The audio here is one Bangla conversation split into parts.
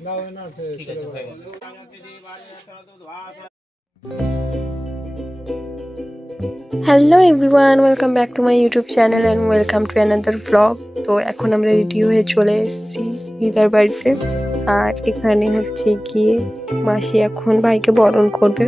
Hello everyone, welcome back to my YouTube channel and welcome to another vlog. তো এখন আমরা রেডি হয়ে চলে এসেছি দিদার বাড়িতে। আর এখানে হচ্ছে গিয়ে মাসি এখন ভাইকে বরণ করবে।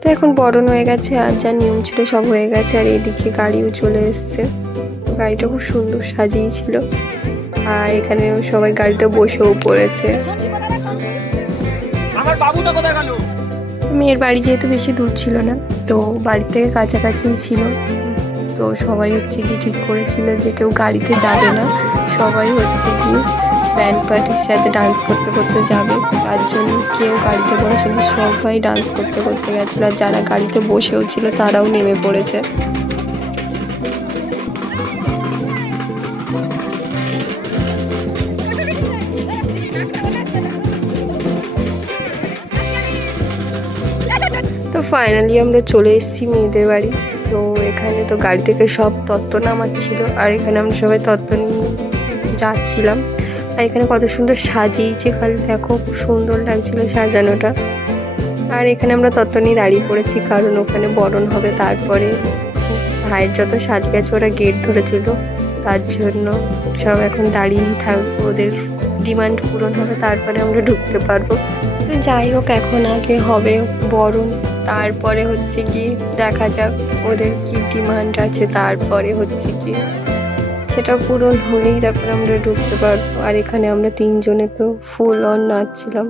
তো এখন বরণ হয়ে গেছে, আর যা নিয়ম ছিল সব হয়ে গেছে। আর এইদিকে গাড়িও চলে এসছে। গাড়িটা খুব সুন্দর সাজিয়েছিল, আর এখানে সবাই গাড়িতে বসেও পড়েছে। মেয়ের বাড়ি যেহেতু বেশি দূর ছিল না, তো বাড়ি থেকে কাছাকাছিই ছিল, তো সবাই হচ্ছে কি ঠিক করেছিল যে কেউ গাড়িতে যাবে না, সবাই হচ্ছে কি ব্যান্ড পার্টির সাথে ডান্স করতে করতে যাবে। তার জন্য কেউ গাড়িতে বসেনি, সবাই ডান্স করতে করতে গেছিলো। আর যারা গাড়িতে বসেও ছিল তারাও নেমে পড়েছে। তো ফাইনালি আমরা চলে এসেছি মেয়েদের বাড়ি। তো এখানে তো গাড়ি থেকে সব তত্ত্ব নামাচ্ছিল, আর এখানে আমরা সবাই তত্ত্ব নিয়ে যাচ্ছিলাম। আর এখানে কত সুন্দর সাজিয়েছে, খালি দেখো খুব সুন্দর লাগছিল সাজানোটা। আর এখানে আমরা তত্ত্ব নিয়ে দাঁড়িয়ে পড়েছি, কারণ ওখানে বরণ হবে। তারপরে ভাইয়ের যত সাজ গেছে ওরা গেট ধরেছিল, তার জন্য সব এখন দাঁড়িয়েই থাকবো, ওদের ডিমান্ড পূরণ হবে, তারপরে আমরা ঢুকতে পারবো। তো যাই হোক, এখন আগে হবে বরণ, তারপরে হচ্ছে কি দেখা যাক ওদের কি ডিমান্ড আছে, তারপরে হচ্ছে কি সেটা পূরণ হলেই তারপরে আমরা ঢুকতে পারবো। আর এখানে আমরা তিনজনে তো ফুল অন নাচছিলাম।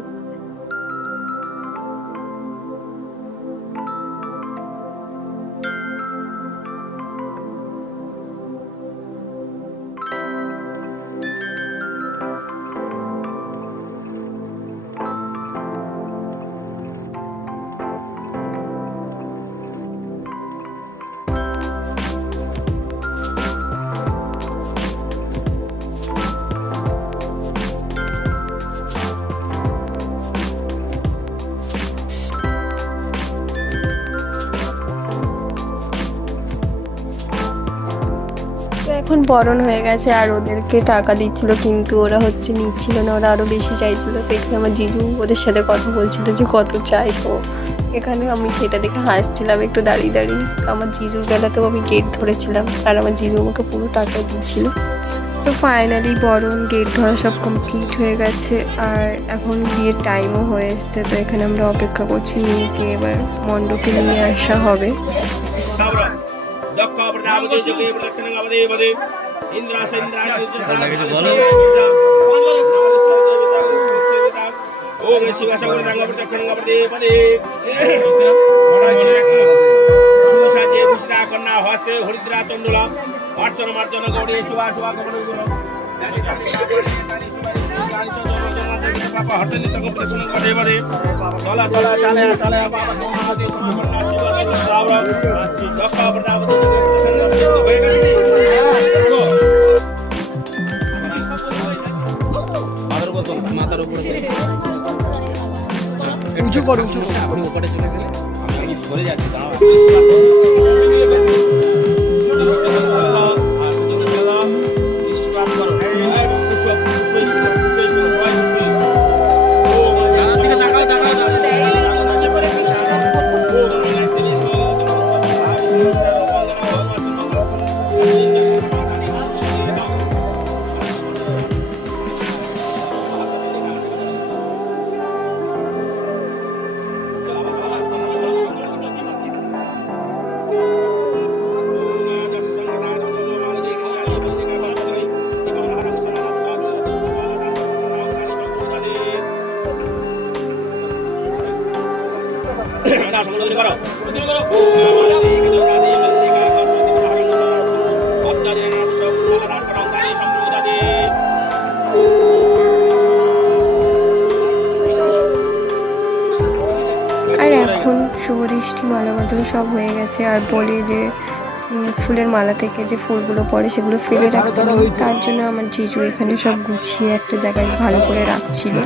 এখন বরণ হয়ে গেছে, আর ওদেরকে টাকা দিচ্ছিল, কিন্তু ওরা হচ্ছে নিচ্ছিল না, ওরা আরো বেশি চাইছিল। তো এখানে আমার জিজু ওদের সাথে কথা বলছিল যে কত চাই। তো এখানে আমি সেটা দেখে হাসছিলাম একটু দাঁড়িয়ে দাঁড়িয়ে। আমার জিজুর বেলাতেও আমি গেট ধরেছিলাম, আর আমার জিজু আমাকে পুরো টাকা দিচ্ছিল। তো ফাইনালি বরণ গেট ধরা সব কমপ্লিট হয়ে গেছে, আর এখন বিয়ের টাইমও হয়ে এসছে। তো এখানে আমরা অপেক্ষা করছি, মেয়েকে এবার মণ্ডপে নিয়ে আসা হবে। হরিদ্রা চন্দ্রা অর্চনা মার্জনা গৌরী শুভা শুভা পাপা হটলি তখন প্রশ্ন করে এবারে চলা চলা চালে চালে বাবা সমাধি সুবর্ণা শিব দক্ষ প্রজাপতি মাথার উপরে উঁচু করে উপরে চলে গেলে আমি সরে যাচ্ছি। আর এখন শুভ দৃষ্টি মালা মতো সব হয়ে গেছে, আর বলে যে ফুলের মালা থেকে যে ফুলগুলো পড়ে সেগুলো ফেলে রাখতে নেই। তার জন্য আমার জিজু এখানে সব গুছিয়ে একটা জায়গায় ভালো করে রাখছিল।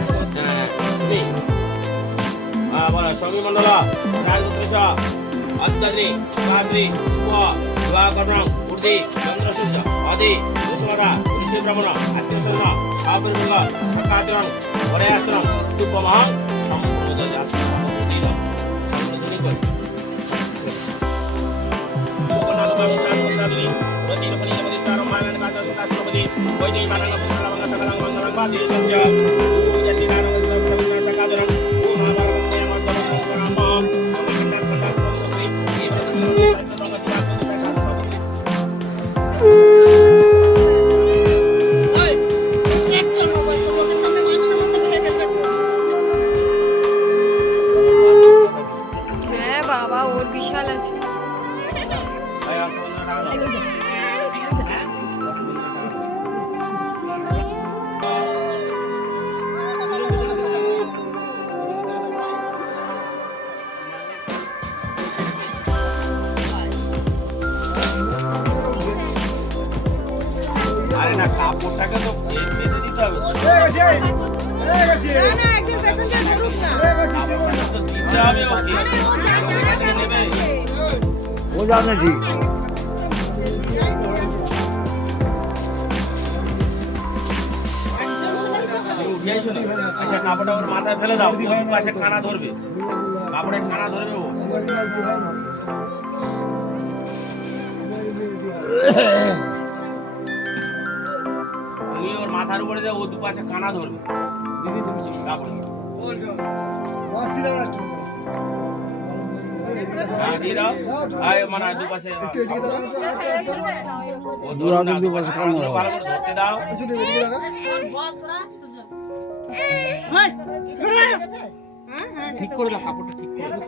হ্যাঁ বাবা, ওর বিশাল আছে। আরে না, কাপড়টাকে তো বেঁধে দিতে হবে। কাপড়টাকে তো দিতে হবে ওকে। সেখান থেকে নেবে। ও জানে ঠিক। উঠিয়েছো না? আচ্ছা, কাপড়টা ওর মাথায় ফেলে দাও। ওই পাশে কানা ধরবে। কাপড়ে কানা ধরবে ও। তুমি ওর মাথার উপরে যাও, ও দুপাশে কানা ধরবে। কাপড় হ্যাঁ, দিয়ে দাও। আয় মানে দুপাশে ও ধরো না, দুপাশে কানাগুলো ভালো করে ধরতে দাও। ঠিক করে দাও, কাপড়টা ঠিক করে দাও।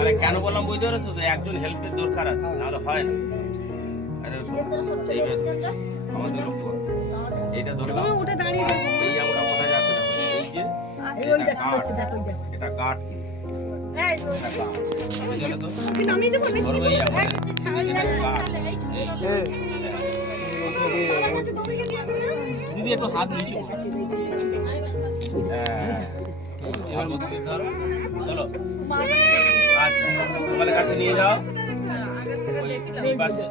আরে কেন বললাম বুঝতে পারছো তো? একজন হেল্পের দরকার আছে, নাহলে হয় না। আরে এইভাবে আমাদের লক্ষ্য এইটা ধরলাম, এই আমরা কোথায় যাচ্ছে না, এই যে এটা কাঠ, ধরবে এই আমাদের দিদি একটু হাত নিচে এবার বুদ্ধি ধরো, চলো। আচ্ছা, তোমার কাছে নিয়ে যাও। ওই পাশে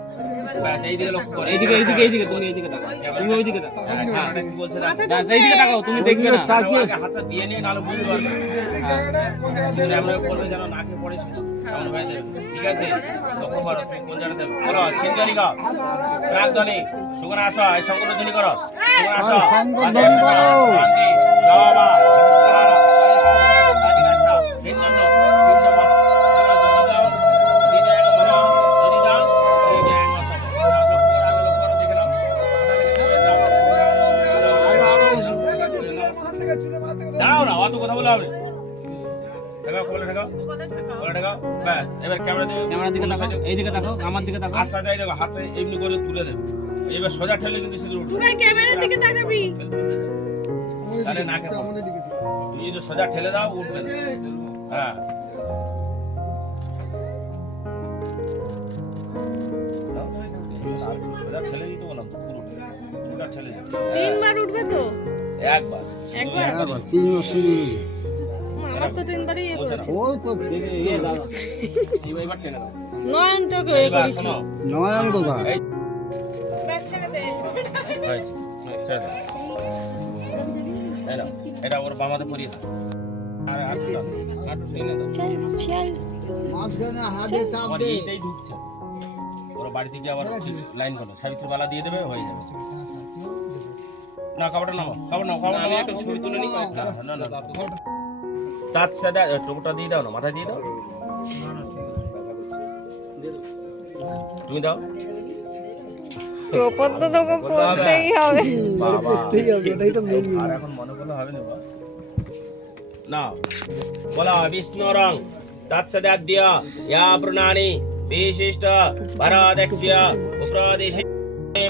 ব্যাস, এইদিকে লক্ষ্য করো। এইদিকে এইদিকে এইদিকে, তুমি এইদিকে তাকাও, তুমি ওইদিকে তাকাও। হ্যাঁ, এটা কি বলছে না? ব্যাস এইদিকে তাকাও, তুমি দেখবে না। হাতটা দিয়ে নিয়ে নাহলে বুঝতে পারবে না। আমরা বলবে যেন নাকে পড়ে এমন হয়ে যাবে। ঠিক আছে, লক্ষ্য করো তুমি কোন জায়গাতে। বলো সিংহানি গাও, প্রাগধ্বনি, সুগনা আসো, এই সংকল্পধ্বনি করো। সুগনা আসো, শান্তি, জবা, বিস্তারা, আদিনাস্তা, হিন্দন্ন, হিন্দমা, জগদাও, হৃদয়ং মনো, হৃদয়ং, হৃদয়ং মতো। লক্ষ্য করো, আগে লক্ষ্য করো, দেখে নাও। দাঁড়াও না, অত কথা বলে হবে। ঠেকাও, কোলে ঠেকাও, কোলে ঠেকাও। ব্যাস, এবার ক্যামেরা দিকে, ক্যামেরার দিকে তাকাও, এইদিকে তাকাও, আমার দিকে তাকাও। আস্তে আস্তে দেখো, হাতটা এমনি করে তুলে দেবে। এবার সোজা ঠেলে কিন্তু সিঁদুর উঠবে। তুই ক্যামেরার দিকে তাকাবি। তাহলে নাকে পড়বে। তুমি যদি সোজা ঠেলে দাও, উঠবে না। হ্যাঁ, সোজা ঠেলে দিতে বললাম তো, পুরোটা ঠেলে দিতে। তিনবার উঠবে তো? একবার একবার? আমার তো তিনবারই ইয়ে করেছে। ওই তো ইয়ে দাও, এইবার টেনে দাও। নয়নটাকে ইয়ে এইবার করেছি। শোনো, নয়ন কোথা? এই ব্যাস ছেড়ে দে। হয়েছে, ছেড়ে দাও। এই নাও, এটা ওর বামাতে পরিয়ে দাও। আর হাতটা টেনে দাও। আমার এইটাই ঢুকছে। ওরা বাড়ি থেকে আবার লাইন করো, সাবিত্রী বালা দিয়ে দেবে, হয়ে যাবে। না, কাপড়টা নামো, কাপড় নাও, কাপড় নামো। একটা ছবি তুলে নিই। না না না, তার সাথে টোপটা দিয়ে দাও না, মাথায় দিয়ে দাও। তুমি দাও টোপর তো তোকে পড়তেই হবে। বাবা আর এখন মনে করলে হবে না বাবা। না বলা বিষ্ণুরং তৎসদাদ্য ইয়া প্রণানি বিশিষ্ট পরাদক্ষ্য উপরাদেশে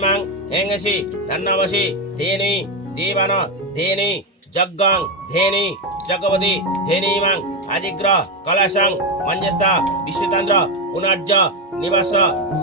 মাং হেঙ্গসি ধন্নবসি ধেনি দেবান ধেনি যজ্ঞং ধেনি জগবতি ধেনিমাং আদিগ্রহ কলশং মঞ্জস্থা বিশ্বতন্ত্র পুনর্য নিবাস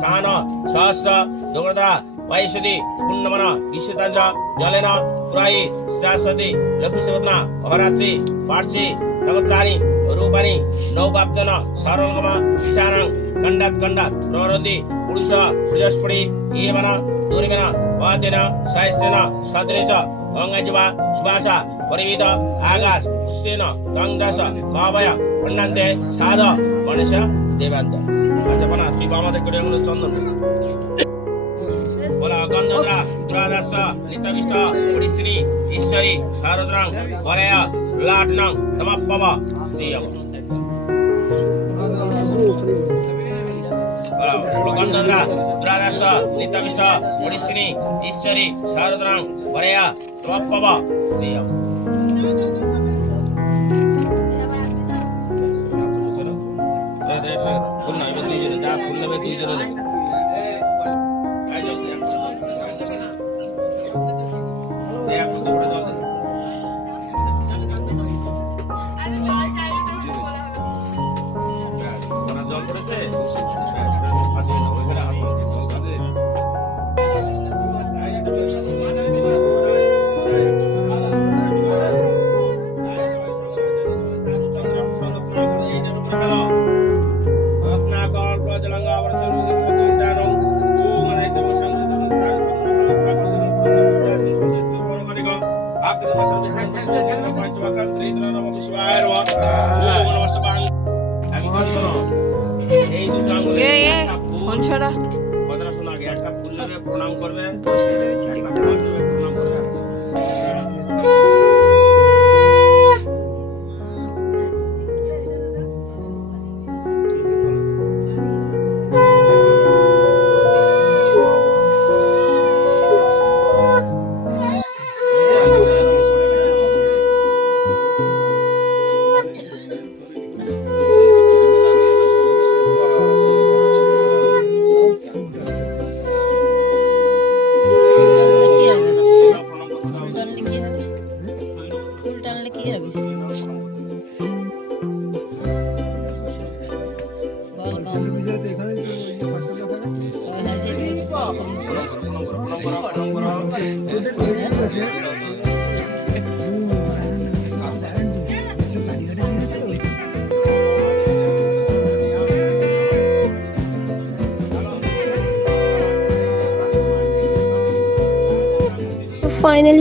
সান সহস্র দুগ্ধা वैशुदी पुण्यमन विश्वतंत्र जलेन पुराई सरस्वती लक्ष्मी सुपत्ना अहोरात्रि पार्षि नवत्राणि रूपाणि नवपाप्तन सारोगम ईशानं कंडात कंडात रोरंदी पुरुष बृहस्पति एवन दूरिमेन वाद्यन सहस्रेण सदरेच अंगजवा सुभाषा परिवित आकाश पुष्टेन तंगदश भावय पण्डन्ते साध मनुष्य देवान्त। अच्छा बना तुम আমাদের করে আমরা চন্দন बोला गंधोद्रा दुरादर्श नित्यविष्ट ओडिसिनी ईश्वरी शारद्रां वलय लाटनं तमप्पव श्रीयम बोला गंधोद्रा दुरादर्श नित्यविष्ट ओडिसिनी ईश्वरी शारद्रां वलय तमप्पव श्रीयम पुन्ना इबे दुई जने जा पुन्ना बे दुई जने জল পড়েছে প্রণাম করবে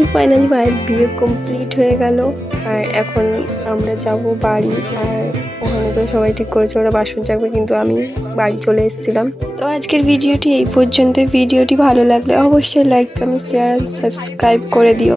ফাইনালি ভাইয়ের বিয়ে কমপ্লিট হয়ে গেল। আর এখন আমরা যাব বাড়ি। আর ওখানে তো সবাই ঠিক করেছে ওরা বাসন চাকবে, কিন্তু আমি বাড়ি চলে এসেছিলাম। তো আজকের ভিডিওটি এই পর্যন্ত। ভিডিওটি ভালো লাগলে অবশ্যই লাইক কমেন্ট শেয়ার সাবস্ক্রাইব করে দিও।